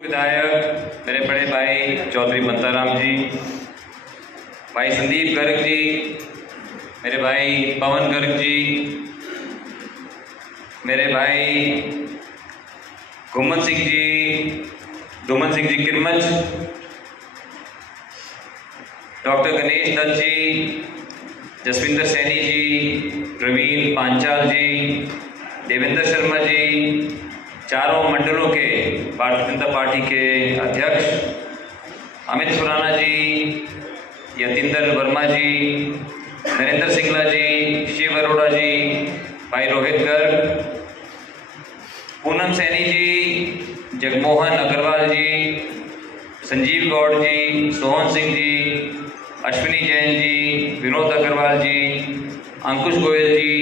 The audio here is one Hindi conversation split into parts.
विधायक मेरे बड़े भाई चौधरी बंताराम जी, भाई संदीप गर्ग जी, मेरे भाई पवन गर्ग जी, मेरे भाई घुमन सिंह जी किरमच, डॉक्टर गणेश दत्त जी, जसविंदर सैनी जी, प्रवीण पांचाल जी, देवेंद्र शर्मा जी, चारों मंडलों के भारतीय जनता पार्टी के अध्यक्ष, अमित खुराना जी, यतींद्र वर्मा जी, नरेंद्र सिंगला जी, शिव अरोड़ा जी, भाई रोहित गर्ग, पूनम सैनी जी, जगमोहन अग्रवाल जी, संजीव गौड़ जी, सोहन सिंह जी, अश्विनी जैन जी, विनोद अग्रवाल जी, अंकुश गोयल जी,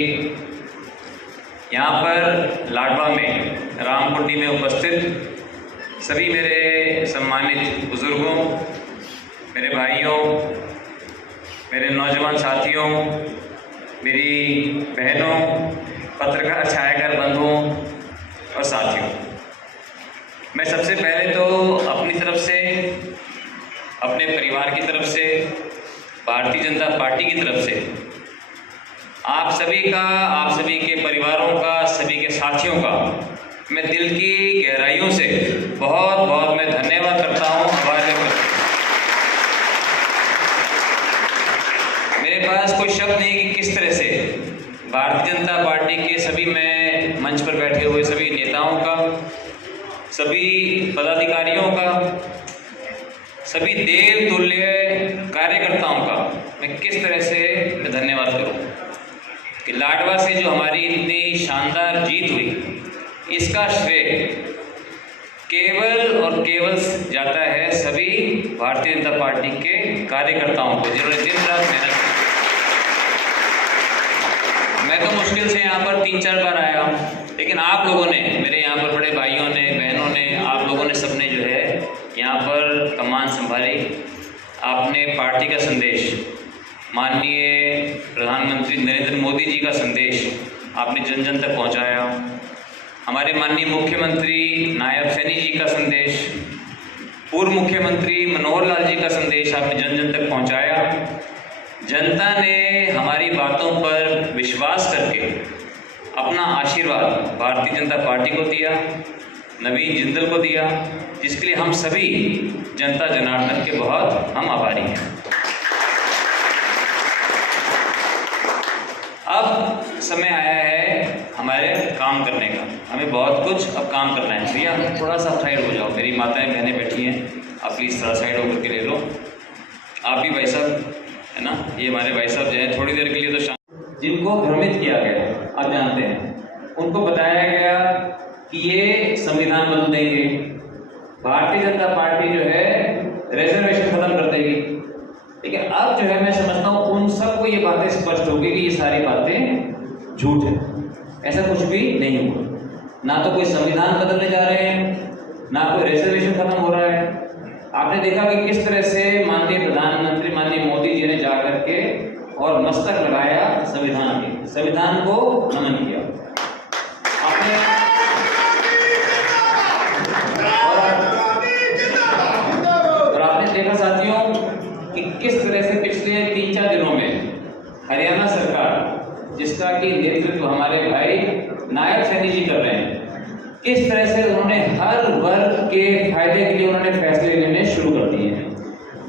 यहाँ पर लाडवा में रामकुंडी में उपस्थित सभी मेरे सम्मानित बुजुर्गों, मेरे भाइयों, मेरे नौजवान साथियों, मेरी बहनों, पत्रकार छायाकार बंधुओं और साथियों, मैं सबसे पहले तो अपनी तरफ से, अपने परिवार की तरफ से, भारतीय जनता पार्टी की तरफ से आप सभी का, आप सभी के परिवारों का, सभी के साथियों का मैं दिल की गहराइयों से बहुत बहुत मैं धन्यवाद करता हूँ। मेरे पास कोई शब्द नहीं कि किस तरह से भारतीय जनता पार्टी के सभी, मैं मंच पर बैठे हुए सभी नेताओं का, सभी पदाधिकारियों का, सभी देव तुल्य कार्यकर्ताओं का मैं किस तरह से मैं धन्यवाद करूँ कि लाडवा से जो हमारी इतनी शानदार जीत हुई, इसका श्रेय केवल और केवल जाता है सभी भारतीय जनता पार्टी के कार्यकर्ताओं को, जिन्होंने दिन रात मेहनत की। मैं तो मुश्किल से यहाँ पर 3-4 बार आया, लेकिन आप लोगों ने, मेरे यहाँ पर बड़े भाइयों ने, बहनों ने, आप लोगों ने, सबने जो है यहाँ पर कमान संभाली। आपने पार्टी का संदेश, माननीय प्रधानमंत्री नरेंद्र मोदी जी का संदेश आपने जन जन तक पहुँचाया। हमारे माननीय मुख्यमंत्री नायब सैनी जी का संदेश, पूर्व मुख्यमंत्री मनोहर लाल जी का संदेश आपने जन जन तक पहुँचाया। जनता ने हमारी बातों पर विश्वास करके अपना आशीर्वाद भारतीय जनता पार्टी को दिया, नवीन जिंदल को दिया, जिसके लिए हम सभी जनता जनार्दन के बहुत हम आभारी हैं। अब समय आया है हमारे काम करने का, हमें बहुत कुछ अब काम करना है। भैया थोड़ा सा साइड हो जाओ, मेरी माताएं बहनें बैठी हैं, आप प्लीज़ थोड़ा साइड होकर के ले लो। आप भी भाई साहब, है ना, ये हमारे भाई साहब जो है थोड़ी देर के लिए तो जिनको भ्रमित किया गया, आप जानते हैं, उनको बताया गया कि ये संविधान बदल देंगे, भारतीय जनता पार्टी जो है रिजर्वेशन खत्म कर देगी। लेकिन अब जो है मैं समझता हूँ उन सबको ये बातें स्पष्ट होगी कि ये सारी बातें झूठ है, ऐसा कुछ भी नहीं हुआ। ना तो कोई संविधान बदलने जा रहे हैं, ना कोई रिजर्वेशन खत्म हो रहा है। आपने देखा कि किस तरह से माननीय प्रधानमंत्री माननीय मोदी जी ने जाकर के और मस्तक लगाया संविधान के, संविधान को नमन किया आपने। और आपने देखा साथियों कि किस तरह से पिछले 3-4 दिनों में हरियाणा सरकार, जिसका कि नेतृत्व हमारे भाई नायब सैनी जी कर रहे हैं, किस तरह से उन्होंने हर वर्ग के फायदे के लिए उन्होंने फैसले लेने शुरू कर दिए हैं।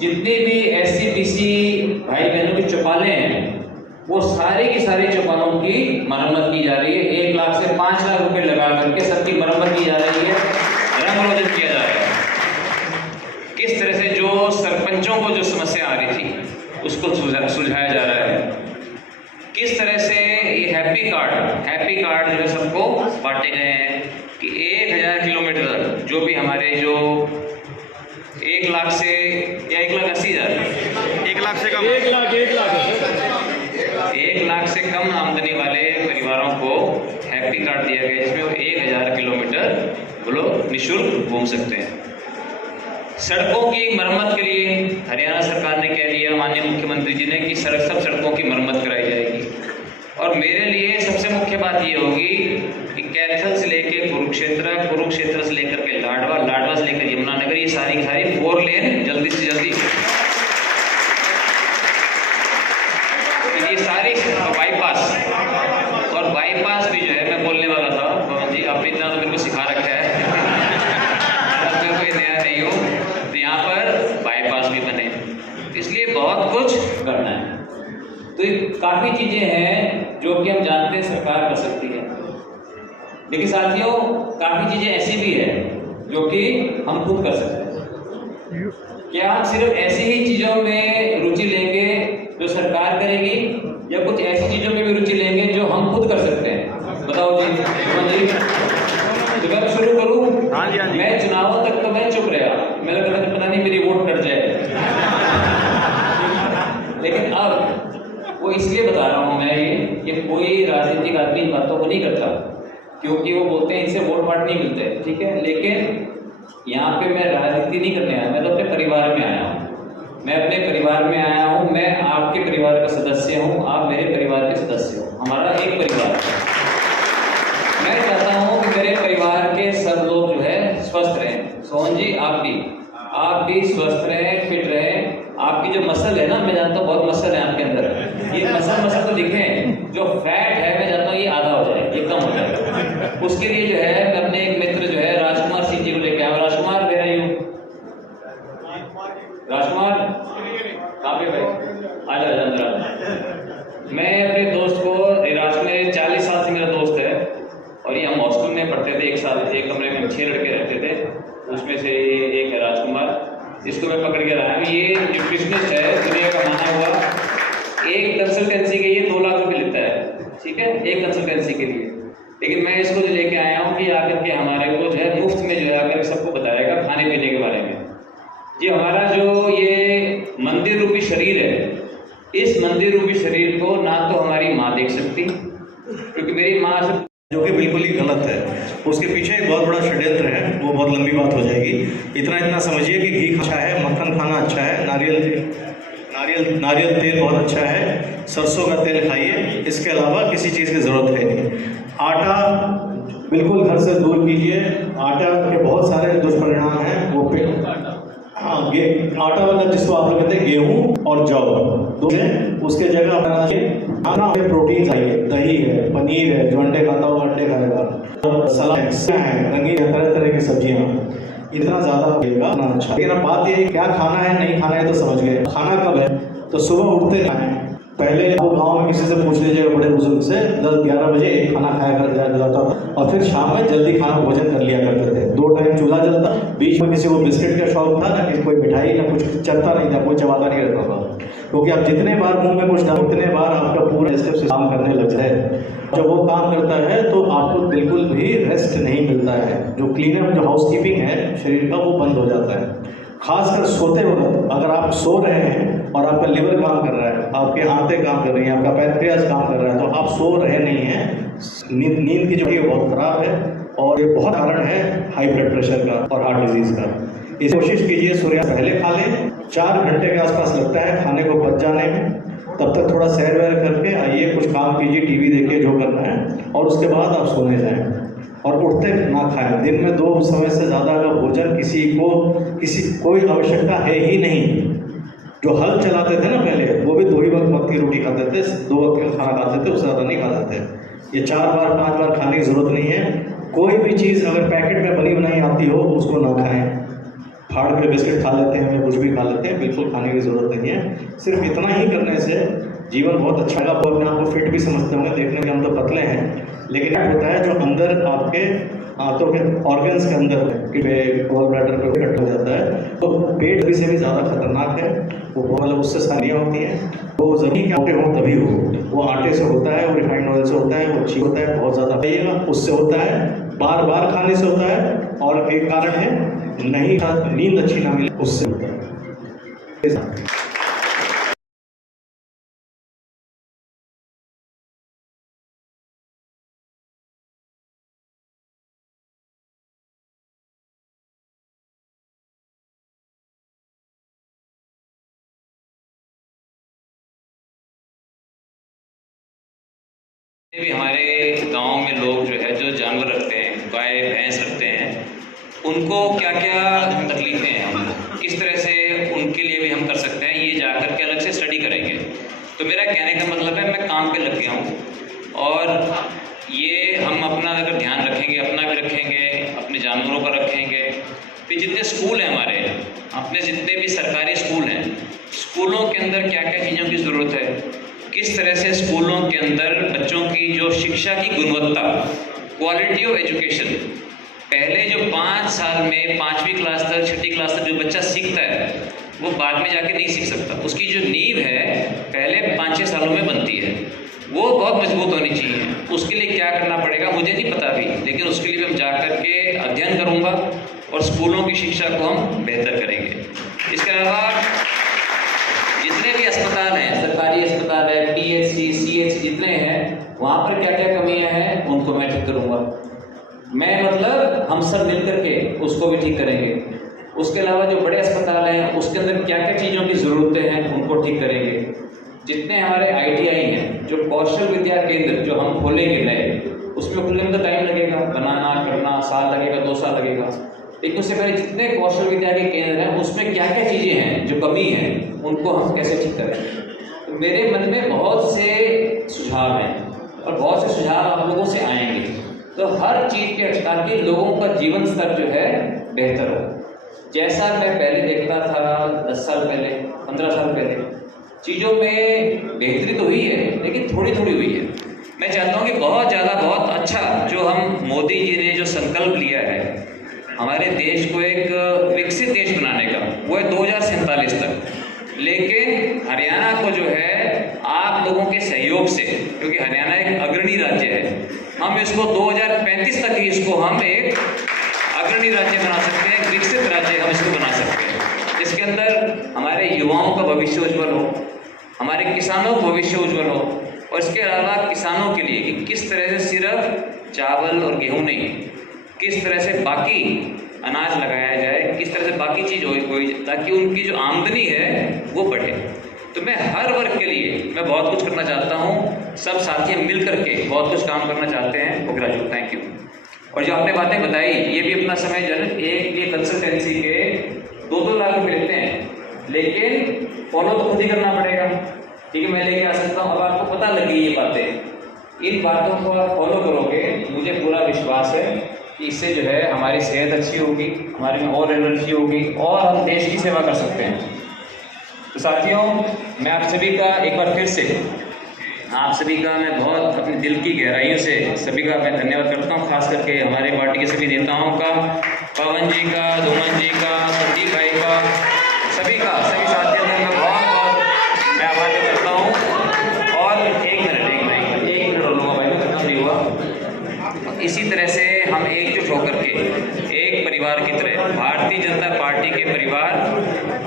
जितने भी SC/BC भाई बहनों की चौपालें हैं, वो सारे की सारी चौपालों की मरम्मत की जा रही है। 1 लाख से 5 लाख रुपए लगा करके सबकी मरम्मत की जा रही है, रंग रोगन किया जा रहा है। किस तरह से जो सरपंचों को जो समस्या आ रही थी उसको सुलझाया जा रहा है। किस तरह से ये हैप्पी कार्ड जो है सबको बांटे गए हैं कि 1000 किलोमीटर जो भी हमारे जो 1 लाख से या 1,80,000, 1 लाख से कम, 1 लाख से कम आमदनी वाले परिवारों को हैप्पी कार्ड दिया गया, जिसमें वो 1000 किलोमीटर वो लोग निःशुल्क घूम सकते हैं। सड़कों की मरम्मत के लिए हरियाणा सरकार ने कह दिया, माननीय मुख्यमंत्री जी ने, कि सब सड़कों की मरम्मत कराई जाएगी। और मेरे लिए सबसे मुख्य बात ये होगी कि कैथल से लेके कुरुक्षेत्र, कुरुक्षेत्र से लेकर के लाडवा, लाडवा से लेकर यमुनानगर, ये सारी की सारी 4 लेन जल्दी से जल्दी, ये सारी बाईपास। और बाईपास भी जो है, मैं बोलने वाला था पवन जी, आपने इतना तो मेरे को सिखा रखा है मैं कोई नया नहीं हूँ, तो यहाँ पर बाईपास भी बने, इसलिए बहुत कुछ करना है। तो काफ़ी चीज़ें हैं जो कि हम जानते हैं सरकार कर सकती है, लेकिन साथियों काफ़ी चीज़ें ऐसी भी है जो कि हम खुद कर सकते हैं। क्या हम सिर्फ ऐसी ही चीज़ों में रुचि लेंगे जो सरकार करेगी, या कुछ ऐसी चीज़ों में भी रुचि लेंगे जो हम खुद कर सकते हैं? बताओ जी। तो मैं शुरू करूँ? हाँ जी, हाँ जी। मैं चुनावों तक तो मैं चुप रहा, मेरा पता नहीं मेरी वोट कट जाए लेकिन अब वो इसलिए बता रहा हूँ मैं ये कि कोई राजनीतिक आदमी इन बातों को नहीं करता, क्योंकि वो बोलते हैं इनसे वोट पाट नहीं मिलते, ठीक है। लेकिन यहाँ पे मैं राजनीति नहीं करने आया, मैं तो अपने परिवार में आया हूँ। मैं अपने परिवार में आया हूँ, मैं आपके परिवार का सदस्य हूँ, आप मेरे परिवार के सदस्य हो, हमारा एक परिवार है। मैं चाहता हूँ कि मेरे परिवार के सब लोग जो है स्वस्थ रहें। सोहन जी आप भी स्वस्थ रहें, फिट रहें। आपकी जो मसल है ना, मैं जानता हूँ बहुत मसल है आपके अंदर, ये मसल तो दिखे, जो फैट है मैं जानता हूँ ये आधा हो जाए, ये कम हो जाए। उसके लिए जो है मैं अपने एक मित्र जो है राजकुमार सिंह जी को लेके आया। राजकुमार दे रही हूँ, राजकुमार कहाँ पे भाई, आ जाओ अंदर। मैं अपने दोस्त को, राजकुमार 40 साल से मेरा दोस्त है, और ये हम हॉस्टल में पढ़ते थे, एक साल एक कमरे में 6 लड़के रहते थे, उसमें से एक है राजकुमार, इसको मैं पकड़ के रहा है। ये न्यूट्रिशनिस्ट है, दुनिया का माना हुआ, एक कंसल्टेंसी के लिए 2 लाख रुपये लेता है, ठीक है, एक कंसल्टेंसी के लिए। लेकिन मैं इसको जो लेके आया हूँ कि आकर के हमारे को जो है मुफ्त में जो है आकर सबको बताएगा खाने पीने के बारे में। जी हमारा जो ये मंदिर रूपी शरीर है, इस मंदिर रूपी शरीर को ना तो हमारी माँ देख सकती, क्योंकि मेरी माँ से, जो कि बिल्कुल ही गलत है, उसके पीछे एक बहुत बड़ा षड्यंत्र है, वो बहुत लंबी बात हो जाएगी। इतना समझिए कि घी अच्छा है, मक्खन खाना अच्छा है, नारियल तेल बहुत अच्छा है, सरसों का तेल खाइए, इसके अलावा किसी चीज़ की ज़रूरत है नहीं। आटा बिल्कुल घर से दूर कीजिए, आटा के बहुत सारे दुष्परिणाम हैं। वो पे हाँ आटा वाला जिसको आप लोग कहते हैं गेहूँ और जौ, दो हैं, उसके जगह अपना खाना में प्रोटीन चाहिए, दही है, पनीर है, जो अंडे खाता हो अंडे खाएगा, सलाद है, रंगीन है, तरह तरह की सब्जियाँ, इतना ज़्यादा लगेगा ना अच्छा। लेकिन अब बात ये क्या खाना है नहीं खाना है तो समझ गए। खाना कब है तो सुबह उठते खाएं। पहले वो गांव में किसी से पूछ लीजिएगा बड़े बुजुर्ग से, 10-11 बजे एक खाना खाया कर जाता था, और फिर शाम में जल्दी खाना भोजन कर लिया करते थे। 2 टाइम चूल्हा जलता, बीच में किसी को बिस्किट का शौक था, ना किसी कोई मिठाई, ना कुछ चलता नहीं था, कोई चबाता नहीं रहता था, क्योंकि आप जितने बार मुंह में कुछ डालो उतने बार आपका पूरा स्टेप काम करने लग जाए। जब वो काम करता है तो आपको बिल्कुल भी रेस्ट नहीं मिलता है, जो क्लीनअप जो हाउसकीपिंग है शरीर का वो बंद हो जाता है। खासकर सोते वक्त अगर आप सो रहे हैं और आपका लिवर काम कर रहा है, आपके आंतें काम कर रही हैं, आपका पैनक्रियाज काम कर रहा है, तो आप सो रहे नहीं हैं, नींद की जो है बहुत खराब है, और ये बहुत कारण है हाई ब्लड प्रेशर का और हार्ट डिजीज का। इस कोशिश कीजिए सूर्यास्त पहले खा लें, 4 घंटे के आसपास लगता है खाने को पच जाने में, तब तक थोड़ा सैर वैर करके आइए, कुछ काम कीजिए, टीवी देखिए, जो करना है, और उसके बाद आप सोने जाएं, और उठते ना खाएं। दिन में 2 समय से ज़्यादा का भोजन कोई आवश्यकता है ही नहीं। जो हल चलाते थे ना पहले, वो भी 2 ही वक्त की रोटी खाते थे, 2 वक्त का खाना खाते थे, उससे ज़्यादा नहीं खाते थे। ये 4 बार 5 बार खाने की ज़रूरत नहीं है। कोई भी चीज़ अगर पैकेट में बनी बनाई आती हो उसको ना खाएं। फाड़ के बिस्किट खा लेते हैं या कुछ भी खा लेते हैं, बिल्कुल खाने की ज़रूरत नहीं है। सिर्फ इतना ही करने से जीवन बहुत अच्छा है। आप अपने आप को फिट भी समझते होंगे, देखने के हम तो पतले हैं, लेकिन क्या होता है जो अंदर आपके आंतों के ऑर्गन्स के अंदर कि गॉल ब्लैडर पे इकट्ठा हो जाता है, तो पेट भी से भी ज़्यादा खतरनाक है वो, मतलब उससे सारियाँ होती हैं। तो जमीन के मोटे हों तभी हो, वो आटे से होता है, वो रिफाइंड ऑयल से होता है, वो अच्छी होता है, बहुत ज़्यादा खाइएगा उससे होता है, बार बार खाने से होता है, और एक कारण है नहीं नींद अच्छी ना मिले उससे होता है। भी हमारे गांव में लोग जो है जो जानवर रखते हैं, गाय भैंस रखते हैं, उनको क्या क्या तकलीफें हैं, हम किस तरह से उनके लिए भी हम कर सकते हैं, ये जाकर के अलग से स्टडी करेंगे। तो मेरा कहने का मतलब है मैं काम पे लग गया हूँ और ये हम अपना अगर ध्यान रखेंगे, अपना भी रखेंगे, अपने जानवरों का रखेंगे, फिर जितने स्कूल हैं हमारे, अपने जितने भी सरकारी स्कूल हैं, स्कूलों के अंदर क्या क्या चीज़ों की ज़रूरत है, किस तरह से स्कूलों के अंदर बच्चों की जो शिक्षा की गुणवत्ता, क्वालिटी ऑफ एजुकेशन, पहले जो 5 साल में 5वीं क्लास तक 6ठी क्लास तक जो बच्चा सीखता है वो बाद में जाके नहीं सीख सकता। उसकी जो नींव है पहले 5-6 सालों में बनती है, वो बहुत मजबूत होनी चाहिए। उसके लिए क्या करना पड़ेगा मुझे नहीं पता अभी, लेकिन उसके लिए हम जा कर के अध्ययन करूँगा और स्कूलों की शिक्षा को हम बेहतर करेंगे। इसके अलावा जितने भी अस्पताल हैं, सरकारी अस्पताल है, PHC, CH जितने हैं, वहाँ पर क्या क्या कमियाँ हैं उनको मैं ठीक करूँगा। मैं मतलब हम सब मिल करके उसको भी ठीक करेंगे। उसके अलावा जो बड़े अस्पताल हैं उसके अंदर क्या क्या चीज़ों की ज़रूरतें हैं उनको ठीक करेंगे। जितने हमारे ITI हैं, जो कौशल विद्या केंद्र जो हम खोलेंगे नए, उसमें खुलने में तो टाइम लगेगा, बनाना करना साल लगेगा, 2 साल लगेगा, लेकिन उससे पहले जितने कौशल विद्या के केंद्र हैं उसमें क्या क्या चीज़ें हैं जो कमी है उनको हम कैसे ठीक करें। तो मेरे मन में बहुत से सुझाव हैं और बहुत से सुझाव आप लोगों से आएंगे, तो हर चीज़ के ताकि लोगों का जीवन स्तर जो है बेहतर हो। जैसा मैं पहले देखता था 10 साल पहले, 15 साल पहले, चीज़ों में बेहतरी तो हुई है लेकिन थोड़ी थोड़ी हुई है। मैं चाहता हूँ कि बहुत ज़्यादा बहुत अच्छा जो हम मोदी जी ने जो संकल्प लिया है हमारे देश को एक विकसित देश बनाने का, वो है 2047 तक। लेकिन हरियाणा को जो है आप लोगों के सहयोग से, क्योंकि हरियाणा एक अग्रणी राज्य है, हम इसको 2035 तक ही इसको हम एक अग्रणी राज्य बना सकते हैं, विकसित राज्य हम इसको बना सकते हैं, जिसके अंदर हमारे युवाओं का भविष्य उज्जवल हो, हमारे किसानों का भविष्य उज्जवल हो, और इसके अलावा किसानों के लिए कि किस तरह से सिर्फ चावल और गेहूँ नहीं, किस तरह से बाकी अनाज लगाया जाए, किस तरह से बाकी चीज़ हो ताकि उनकी जो आमदनी है वो बढ़े। तो मैं हर वर्ग के लिए मैं बहुत कुछ करना चाहता हूँ, सब साथी मिल करके बहुत कुछ काम करना चाहते हैं। Okay Raju, thank you. और जो आपने बातें बताई, ये भी अपना समय जो है एक कंसल्टेंसी के 2-2 लाख रुपये लेते हैं, लेकिन फॉलो तो खुद ही करना पड़ेगा। ठीक है, मैं लेके आ सकता हूँ। अब आपको पता लगी ये बातें, इन बातों को आप फॉलो करोगे, मुझे पूरा विश्वास है कि इससे जो है हमारी सेहत अच्छी होगी, हमारे में और एनर्जी होगी और हम देश की सेवा कर सकते हैं। तो साथियों, मैं आप सभी का एक बार फिर से आप सभी का मैं बहुत अपने दिल की गहराइयों से सभी का मैं धन्यवाद करता हूँ, खास करके हमारे पार्टी के सभी नेताओं का, पवन जी का, धूमन जी का, संदीप भाई का, सभी का, सभी साथियों का मैं बहुत मैं आभार व्यक्त करता हूँ। और एक मिनट रोलूंगा भाई, मैं खत्म नहीं हुआ। इसी तरह से हम एकजुट होकर के एक परिवार की तरह, भारतीय जनता पार्टी के परिवार,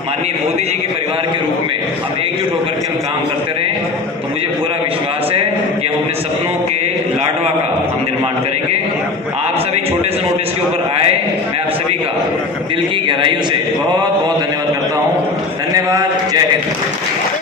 माननीय मोदी जी के परिवार के रूप में हम एकजुट होकर के हम काम करते रहें, तो मुझे पूरा विश्वास है कि हम अपने सपनों के लाडवा का हम निर्माण करेंगे। आप सभी छोटे से नोटिस के ऊपर आए, मैं आप सभी का दिल की गहराइयों से बहुत बहुत धन्यवाद करता हूँ। धन्यवाद, जय हिंद।